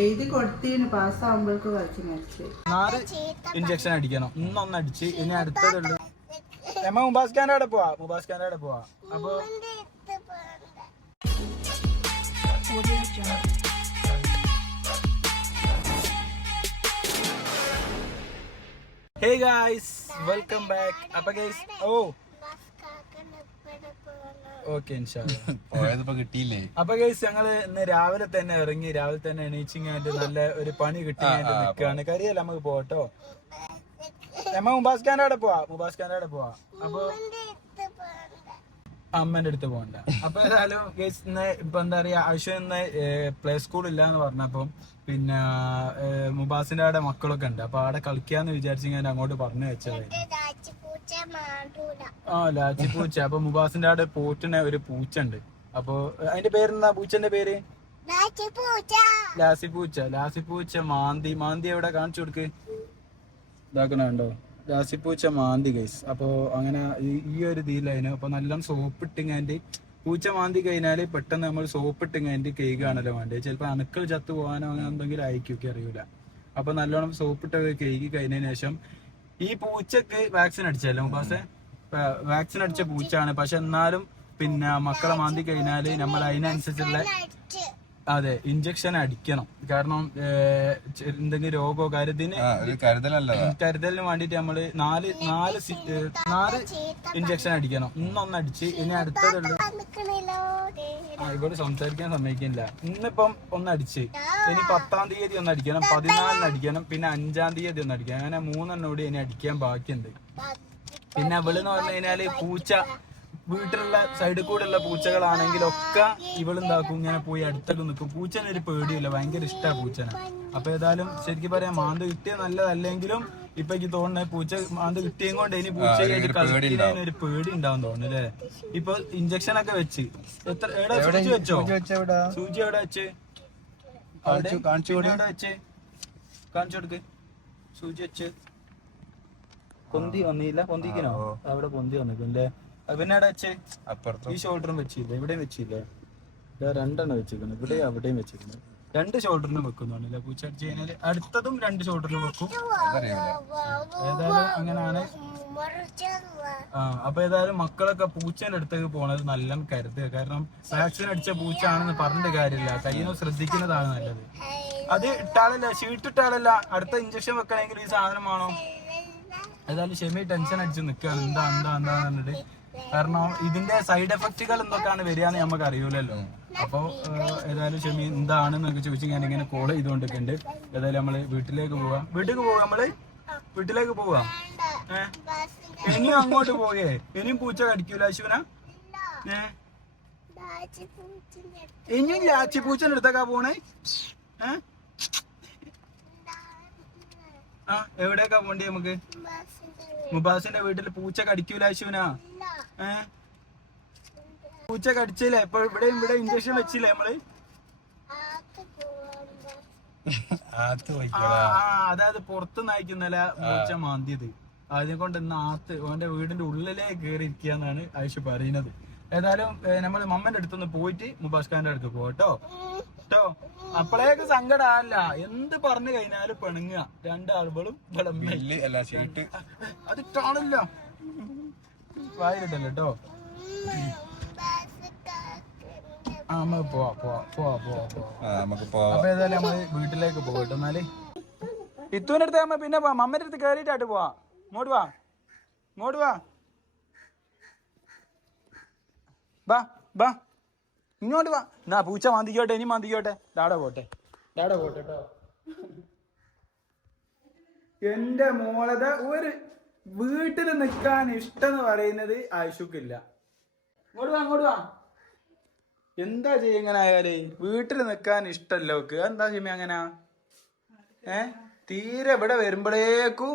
എഴുതി കൊടുത്തിന് പാസ്സാവുമ്പോഴേക്ക് കളിച്ച് മരിച്ചു നാല് ഇഞ്ചക്ഷൻ അടിക്കണം. ഇന്നൊന്ന് അടിച്ച്. ഇനി അടുത്തതുള്ളു. നമ്മ മുബാസ് ഖാന്റെ അവിടെ പോവാ? മുബാസ് ഖാന്റെ അവിടെ പോവാ? അപ്പൊ ഹേ ഗായ്സ് വെൽക്കം ബാക്ക് അപ്പൊ ഗൈസ് ഓ ഓക്കെ പോയതിപ്പോ കിട്ടിയില്ലേ? അപ്പൊ ഗൈസ് ഞങ്ങൾ ഇന്ന് രാവിലെ തന്നെ ഇറങ്ങി രാവിലെ തന്നെ എണീച്ചിങ്ങാണ്ട് നല്ല ഒരു പണി കിട്ടിങ്ങാണ്ട് നിൽക്കുകയാണ് കരിയല്ല നമുക്ക് പോട്ടോ നമ്മ മുബാസ് അവിടെ പോവാ? മുബാസ് ഖാന്റെ അവിടെ പോവാ? അപ്പൊ അമ്മന്റെ അടുത്ത് പോകണ്ട. അപ്പൊ ഏതായാലും ഗൈസ് ഇന്ന് ഇപ്പൊ എന്താ പറയാ ആവശ്യം ഇന്ന് പ്ലേ സ്കൂൾ ഇല്ല എന്ന് പറഞ്ഞപ്പം പിന്നെ മുബാസിന്റെ അവിടെ മക്കളൊക്കെ ഉണ്ട്. അപ്പൊ അവിടെ കളിക്കാന്ന് വിചാരിച്ചു ഞാൻ അങ്ങോട്ട് പറഞ്ഞു വെച്ചത് ആ ലാച്ചി പൂച്ച. അപ്പൊ മുബാസിന്റെ അവിടെ പോറ്റിന് ഒരു പൂച്ച ഉണ്ട് അപ്പൊ അതിന്റെ പേരെന്താ പൂച്ചന്റെ പേര്? ലാസി പൂച്ച. ലാസി പൂച്ച മാന്തി. മാന്തി എവിടെ? കാണിച്ചു കൊടുക്ക്. ഇതാക്കണോ ലാസി പൂച്ച മാന്തി ഗൈസ് അപ്പോ അങ്ങനെ ഈ- ഒരു ഇതിലായിരുന്നു അപ്പൊ നല്ല സോപ്പ് ഇട്ടിങ്ങാണ്ട് പൂച്ച മാന്തി കഴിഞ്ഞാൽ പെട്ടെന്ന് നമ്മൾ സോപ്പ് ഇട്ടിങ്ങാണ്ട് കേൾക്കുകയാണല്ലോ വേണ്ടത്. ചിലപ്പോ അണുക്കൾ ചത്തു പോകാനോ അങ്ങനെ എന്തെങ്കിലും അയക്കൊക്കെ അറിയൂല അപ്പൊ നല്ലോണം സോപ്പ് ഇട്ടൊക്കെ കേൾക്കി കഴിഞ്ഞതിന് ശേഷം ഈ പൂച്ചക്ക് വാക്സിൻ അടിച്ചല്ലോ പക്ഷെ വാക്സിൻ അടിച്ച പൂച്ചാണ് പക്ഷെ എന്നാലും പിന്നെ മക്കളെ മാന്തി കഴിഞ്ഞാൽ നമ്മൾ അതിനനുസരിച്ചുള്ള അതെ ഇഞ്ചക്ഷൻ അടിക്കണം. കാരണം എന്തെങ്കിലും കാര്യത്തിന് ഒരു കരുതലല്ലതാ. കരുതലിന് വേണ്ടിട്ട് നമ്മൾ നാല് നാല് നാല് ഇഞ്ചക്ഷൻ അടിക്കണം. ഇന്നൊന്ന് അടിച്ച് ഇനി അടുത്തതുള്ളത് ആ ഇവിടെ സംസാരിക്കാൻ സമ്മതിക്കില്ല. ഇന്നിപ്പം ഒന്ന് അടിച്ച് ഇനി പത്താം തീയതി ഒന്ന് അടിക്കണം പതിനാലിന് അടിക്കണം പിന്നെ അഞ്ചാം തീയതി ഒന്ന് അടിക്കണം. അങ്ങനെ മൂന്നെണ്ണം കൂടി ഇനി അടിക്കാൻ ബാക്കിയുണ്ട്. പിന്നെ അവൾ എന്ന് പറഞ്ഞു കഴിഞ്ഞാൽ പൂച്ച വീട്ടിലുള്ള സൈഡിൽ കൂടെ ഉള്ള പൂച്ചകളാണെങ്കിലൊക്കെ ഇവളുണ്ടാക്കും ഇങ്ങനെ പോയി അടുത്തൊക്കെ നിൽക്കും. പൂച്ചനെ ഒരു പേടിയില്ല ഭയങ്കര ഇഷ്ടമാണ് പൂച്ചനെ. അപ്പൊ ഏതായാലും ശരിക്കും പറയാം മാന്ത് കിട്ടിയ നല്ലതല്ലെങ്കിലും ഇപ്പൊ എനിക്ക് തോന്നുന്നത് പൂച്ച മാന്ത് കിട്ടിയും കൊണ്ട് ഇനി പൂച്ച ഒരു പേടി ഉണ്ടാവും തോന്നുന്നു അല്ലേ? ഇപ്പൊ ഇഞ്ചക്ഷൻ ഒക്കെ വെച്ച്. എത്ര എവിടെ സൂചി വെച്ചോ? സൂചി എവിടെ? വെച്ച്? കാണിച്ചു വെച്ച്? കൊടുക്ക്. സൂചി വെച്ച്. പൊന്തി വന്നില്ല? പൊന്തിക്കണോ? അവിടെ പൊന്തി വന്നില്ലേ പിന്നെ വെച്ച്? അപ്പുറത്തും. ഈ ഷോൾഡറും വെച്ചില്ല? ഇവിടെയും വെച്ചില്ലേ? ഇതാ രണ്ടെണ്ണം വെച്ചിരിക്കുന്നു. ഇവിടെയും അവിടെയും വെച്ചിരിക്കുന്നു. രണ്ട് ഷോൾഡറിനും വെക്കുന്നുണ്ടല്ലേ പൂച്ച അടിച്ച് കഴിഞ്ഞാൽ അടുത്തതും രണ്ട് ഷോൾഡറിനും വെക്കും. ഏതായാലും അങ്ങനെയാണ് ആ അപ്പൊ ഏതായാലും മക്കളൊക്കെ പൂച്ചേന്റെ അടുത്തേക്ക് പോണത് നല്ല കരുതുക. കാരണം വാക്സിൻ അടിച്ച പൂച്ച ആണെന്ന് പറഞ്ഞിട്ട് കാര്യമില്ല. കയ്യിൽ ശ്രദ്ധിക്കുന്നതാണ് നല്ലത്. അത് ഇട്ടാലല്ല ഷീട്ട് ഇട്ടാളല്ല അടുത്ത ഇഞ്ചക്ഷൻ വെക്കണമെങ്കിൽ ഈ സാധനം വേണം. ഏതായാലും ഷെമി ടെൻഷൻ അടിച്ച് നിൽക്കുകയാണ് എന്താ എന്താ എന്താ പറഞ്ഞിട്ട് കാരണം ഇതിന്റെ സൈഡ് എഫക്റ്റുകൾ എന്തൊക്കെയാണ് വരികയെന്ന് നമുക്ക് അറിയൂലല്ലോ. അപ്പൊ ഏതായാലും ഷമി എന്താണ് എന്നൊക്കെ ചോദിച്ച് ഞാൻ ഇങ്ങനെ കോൾ ചെയ്തുകൊണ്ടിരിക്കുന്നുണ്ട്. ഏതായാലും നമ്മൾ വീട്ടിലേക്ക് പോവാം. വീട്ടിലേക്ക് പോവാം നമ്മൾ? വീട്ടിലേക്ക് പോവാം. ഏഹ്? ഇനിയും അങ്ങോട്ട് പോകേ ഇനിയും പൂച്ച കടിക്കൂല അശ്വന? ഏ ഇനിയും ലാച്ചി പൂച്ചന്റെ അടുത്തേക്കാ പോണേ. ഏ ആ എവിടെയൊക്കെ പോണ്ടി നമുക്ക്? മുബാസിന്റെ വീട്ടിൽ പൂച്ച കടിക്കൂല അശുവിനാ? ഏ? പൂച്ച കടിച്ചില്ലേ? ഇപ്പൊ ഇവിടെ ഇവിടെ ഇഞ്ചക്ഷൻ വെച്ചില്ലേ നമ്മൾ? അതായത് പുറത്തുനിന്ന് അയക്കുന്നല്ല പൂച്ച മാന്തിയത്. അതിനെ കൊണ്ട് ഇന്ന് ആത്ത് ഓന്റെ വീടിന്റെ ഉള്ളിലേ കയറി ഇരിക്കാന്നാണ് ആയിഷ പറയുന്നത്. ഏതായാലും നമ്മൾ മമ്മന്റെ അടുത്തൊന്ന് പോയിട്ട് മുബാസ് ഖാന്റെ അടുത്ത് പോട്ടോ കേട്ടോ? അപ്പോഴേക്ക് സങ്കടമല്ല എന്ത് പറഞ്ഞു കഴിഞ്ഞാലും പെണുങ്ങുക. രണ്ടാളുകളും അത് കാണല്ലോ വായിലിട്ടല്ലോ കേട്ടോ? ആ നമുക്ക് പോവാ പോവാ പോവാ പോവാ പോവാ. ആ നമുക്ക് പോവാം. അപ്പൊ ഏതായാലും നമ്മൾ വീട്ടിലേക്ക് പോകട്ടെ എന്നാൽ. ഇത്തൂന്റെ അടുത്ത് നമ്മ പിന്നെ പോവാം. മമ്മന്റെ അടുത്ത് കയറിയിട്ടായിട്ട് പോവാ. ഇങ്ങോട്ട് വാ. ഇങ്ങോട്ട് വാ. ബാ ബാ. ഇങ്ങോട്ട് വാ. എന്നാ പൂച്ച മാന്തിക്കോട്ടെ ഇനി മാന്തിക്കോട്ടെ. ഡാഡ പോട്ടെ. ഡാഡ പോട്ടെ കേട്ടോ എന്റെ മോളത ഒരു വീട്ടിൽ നിൽക്കാൻ ഇഷ്ടം എന്ന് പറയുന്നത് ആയിഷുക്കില്ല. ഇങ്ങോട്ട് വാ ഇങ്ങോട്ട് വാ. എന്താ ചെയ്യ ഇങ്ങനെ വീട്ടിൽ നിൽക്കാൻ ഇഷ്ടമല്ല ഓക്ക് എന്താ ചെയ്യുമ്പോ അങ്ങനെ? ഏ? തീരെ ഇവിടെ വരുമ്പോഴേക്കും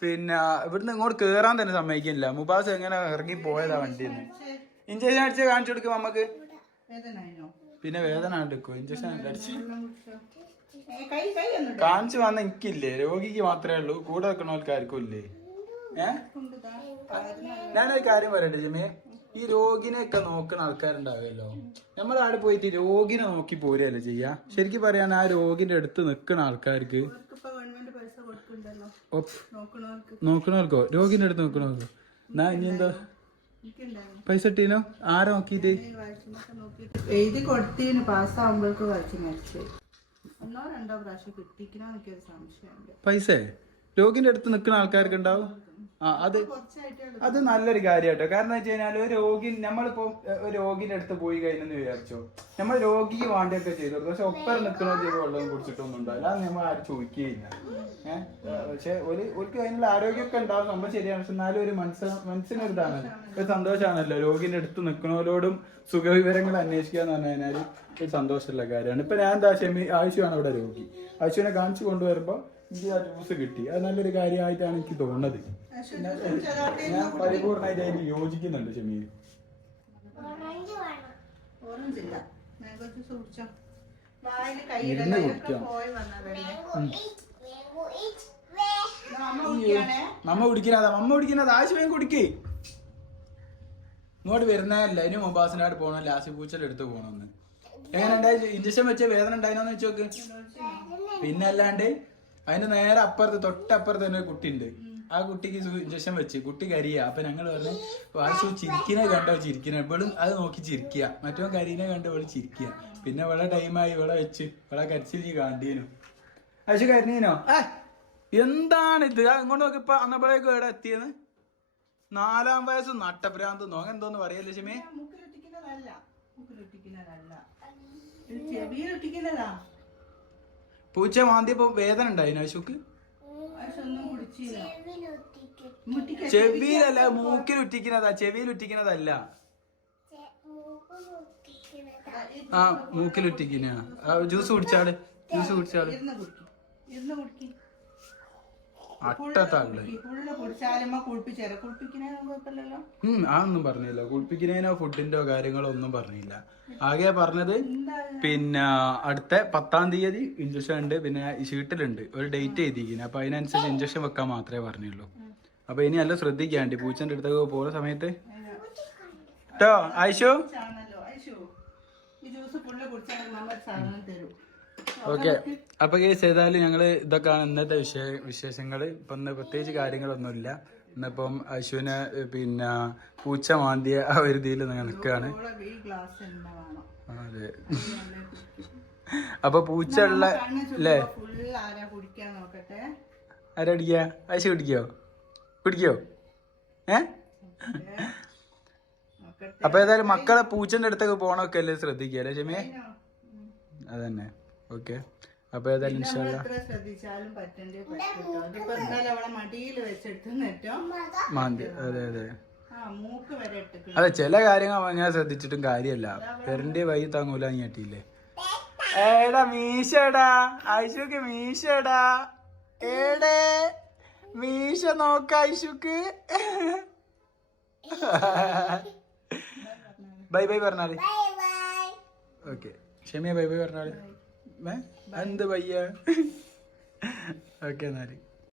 പിന്നെ ഇവിടുന്ന് ഇങ്ങോട്ട് കേറാൻ തന്നെ സമ്മതിക്കില്ല. മുബാസ് എങ്ങനെ ഇറങ്ങി പോയതാ വണ്ടിന്ന്. ഇഞ്ചക്ഷൻ അടിച്ച് കാണിച്ചു കൊടുക്കും നമുക്ക് പിന്നെ വേദന എടുക്കും. ഇഞ്ചക്ഷൻ അടിച്ച്. കാണിച്ചു വന്ന എനിക്കില്ലേ. രോഗിക്ക് മാത്രമേ ഉള്ളൂ. കൂടെ വെക്കണവർക്ക് ആർക്കും ഇല്ലേ? ഏ? ഞാനൊരു കാര്യം പറയട്ടെ ജിമേ. ഈ രോഗിനെയൊക്കെ നോക്കുന്ന ആൾക്കാരുണ്ടാവുമല്ലോ. നമ്മളവിടെ പോയിട്ട് രോഗിനെ നോക്കി പോരുകയല്ലേ ചെയ്യാ? ശരിക്കും പറയാൻ ആ രോഗിന്റെ അടുത്ത് നിൽക്കുന്ന ആൾക്കാർക്ക് നോക്കണവർക്ക്. രോഗിന്റെ അടുത്ത് നിൽക്കണവർക്കോ എന്നാ ഇനി എന്താ? പൈസ ഇട്ടീനോ ആരാ നോക്കിട്ട് എഴുതി കൊടുത്തിന് പാസ്സാകുമ്പോഴേക്ക് കളിച്ച് മരിച്ചു. ഒന്നോ രണ്ടോ പ്രാവശ്യം കിട്ടിക്കണോ എനിക്കൊരു സംശയമുണ്ട്. പൈസ? രോഗിന്റെ അടുത്ത് നിൽക്കുന്ന ആൾക്കാർക്ക് ഉണ്ടാവും? ആ അത്. അത് നല്ലൊരു കാര്യാട്ടോ. കാരണം വെച്ച് കഴിഞ്ഞാൽ ഒരു രോഗി നമ്മളിപ്പോ ഒരു രോഗിന്റെ അടുത്ത് പോയി കഴിഞ്ഞെന്ന് വിചാരിച്ചോ. നമ്മൾ രോഗിക്ക് വേണ്ടിയൊക്കെ ചെയ്തു പക്ഷെ ഒപ്പം നിൽക്കണോ ചെയ്ത് വെള്ളം കുടിച്ചിട്ടൊന്നും ഉണ്ടാവില്ല. അത് നമ്മൾ ആരും ചോദിക്കുകയില്ല. ഏഹ് പക്ഷെ ഒരു ഒരു അതിനുള്ള ആരോഗ്യമൊക്കെ ഉണ്ടാവും. സംഭവം ശരിയാണ്. പക്ഷെ എന്നാലും ഒരു മനസ്സ മനസ്സിനൊരു ഇതാണ്. ഒരു സന്തോഷമാണല്ലോ. രോഗിന്റെ അടുത്ത് നിൽക്കുന്നവരോടും സുഖവിവരങ്ങൾ അന്വേഷിക്കുക എന്ന് പറഞ്ഞു കഴിഞ്ഞാൽ ഒരു സന്തോഷമുള്ള കാര്യമാണ്. ഇപ്പൊ ഞാൻ എന്താ ക്ഷമി ആവശ്യമാണ് അവിടെ രോഗി. ആവശ്യനെ കാണിച്ചു കൊണ്ടുവരുമ്പോ എനിക്ക് ആ ജ്യൂസ് കിട്ടി. അത് നല്ലൊരു കാര്യമായിട്ടാണ് എനിക്ക് തോന്നുന്നത്. ഞാൻ പരിപൂർണമായിട്ട് അതിന് യോജിക്കുന്നുണ്ട് ഷമീർ ഇരുന്ന് കുടിക്കാം. വന്നതല്ലേ എന്നാ അമ്മ മമ്മ കുടിക്കുന്നത് ആവശ്യം കുടിക്കേ. ഇങ്ങോട്ട് വരുന്നതല്ല ഇനി മുമ്പാസിനായിട്ട് പോകണം ലാസ്റ്റ് പൂച്ചൽ എടുത്ത് പോകണമെന്ന്. എങ്ങനെ ഉണ്ടായി ഇഞ്ചക്ഷൻ വെച്ച വേദന വെച്ച് വെച്ചോക്ക് പിന്നെ അല്ലാണ്ട് അതിന് നേരെ അപ്പുറത്ത് തൊട്ടപ്പുറത്ത് തന്നെ ഒരു കുട്ടിയുണ്ട്. ആ കുട്ടിക്ക് ഇഞ്ചക്ഷൻ വെച്ച്. കുട്ടി കരിയ. അപ്പൊ ഞങ്ങൾ പറഞ്ഞു വാശു ചിരിക്കിനെ കണ്ടോ? ചിരിക്കിനെ ഇവളും അത് നോക്കി ചിരിക്കുക മറ്റോ കരിനെ കണ്ടോ ഇവൾ ചിരിക്കുക പിന്നെ ഇവളെ ടൈമായി ഇവളെ വെച്ച്. ഇവളെ കരിച്ചിൽ കാണ്ടീനു. ആശു കരിനീനോ ഏ എന്താണ് ഇത് ആ, ഇങ്ങോട്ട് നോക്കി ഇപ്പൊ അന്നപ്പോഴേക്കും ഇവിടെ എത്തിയത് നാലാം വയസ്സ് നട്ടഭ്രാന്ത് നോങ്ങ എന്തോന്ന് പറയല്ലേ ഷമേ ചെവിയിലൊട്ടിക്കുന്നതാ പൂച്ച മാന്തിയപ്പോ വേദന ഉണ്ടായിരുന്നു അശോക്ക് ചെവിയിലല്ല മൂക്കിൽ ഉറ്റിക്കുന്നതാ ചെവിയിൽ ഉറ്റിക്കുന്നതല്ല ആ മൂക്കിൽ ഉറ്റിക്കുന്ന ജ്യൂസ് കുടിച്ചാട്. ജ്യൂസ് കുടിച്ചാട് അതൊന്നും പറഞ്ഞില്ല. കുളിപ്പിക്കുന്നതിനോ ഫുഡിന്റോ കാര്യങ്ങളോ ഒന്നും പറഞ്ഞില്ല. ആകെ പറഞ്ഞത് പിന്നെ അടുത്ത പത്താം തീയതി ഇഞ്ചക്ഷൻ ഉണ്ട്. പിന്നെ ഈ ഷീട്ടിലുണ്ട്. ഒരു ഡേറ്റ് എഴുതിയിരിക്കുന്നത് അപ്പൊ അതിനനുസരിച്ച് ഇഞ്ചക്ഷൻ വെക്കാൻ മാത്രമേ പറഞ്ഞുള്ളൂ. അപ്പൊ ഇനി നല്ല ശ്രദ്ധിക്കാണ്ട് പൂച്ചന്റെ അടുത്തൊക്കെ പോകുന്ന സമയത്ത്. കേട്ടോ ആയിഷോ ആണല്ലോ ഐശു ഈ ജ്യൂസ് ഫുള്ള് കുടിച്ചാൽ നമ്മൾ സാധനം തരും. ഓക്കെ. അപ്പൊ കേസ് ഏതായാലും ഞങ്ങൾ ഇതൊക്കെയാണ് ഇന്നത്തെ വിശേ വിശേഷങ്ങൾ ഇപ്പൊ ഇന്ന് പ്രത്യേകിച്ച് കാര്യങ്ങളൊന്നുമില്ല. ഇന്നിപ്പം അശുവിനെ പിന്നെ പൂച്ച മാന്തിയ ആ ഒരു ഇതിൽ നിൽക്കുകയാണ് അതെ. അപ്പൊ പൂച്ച ഉള്ള അല്ലേ ആരാ കുടിക്കാൻ നോക്കട്ടെ? പിടിക്കോ പിടിക്കോ ഏ? അപ്പൊ ഏതായാലും മക്കളെ പൂച്ചന്റെ അടുത്തൊക്കെ പോണൊക്കെ അല്ലേ ശ്രദ്ധിക്കുക അല്ലേ ചെമ്മേ അതന്നെ. ഓക്കെ. അപ്പൊ ഏതായാലും ശ്രദ്ധിച്ചാലും പറ്റണ്ടേ മടിയിൽ വെച്ചെടുത്ത് നെറ്റോ മാന്തി. അതെ അതെ. ആ മൂക്ക് വരെ ഇട്ടിട്ട് അതെ ചില കാര്യങ്ങൾ അങ്ങനെ ശ്രദ്ധിച്ചിട്ടും കാര്യമല്ല. പെരന്റെ വൈ താങ്ങൂല ഞെട്ടിയില്ലേ ഏടാ മീശടാ. ആയിഷുക്ക് മീശടാ. ഏടേ. മീശ നോക്ക ആയിഷുക്ക് ബൈ ബൈ പറഞ്ഞാൽ. ഓക്കെ. ക്ഷമിയ ബൈ ബൈ പറഞ്ഞാൽ? എന്ത് പയ്യ? ഓക്കെ എന്നാൽ.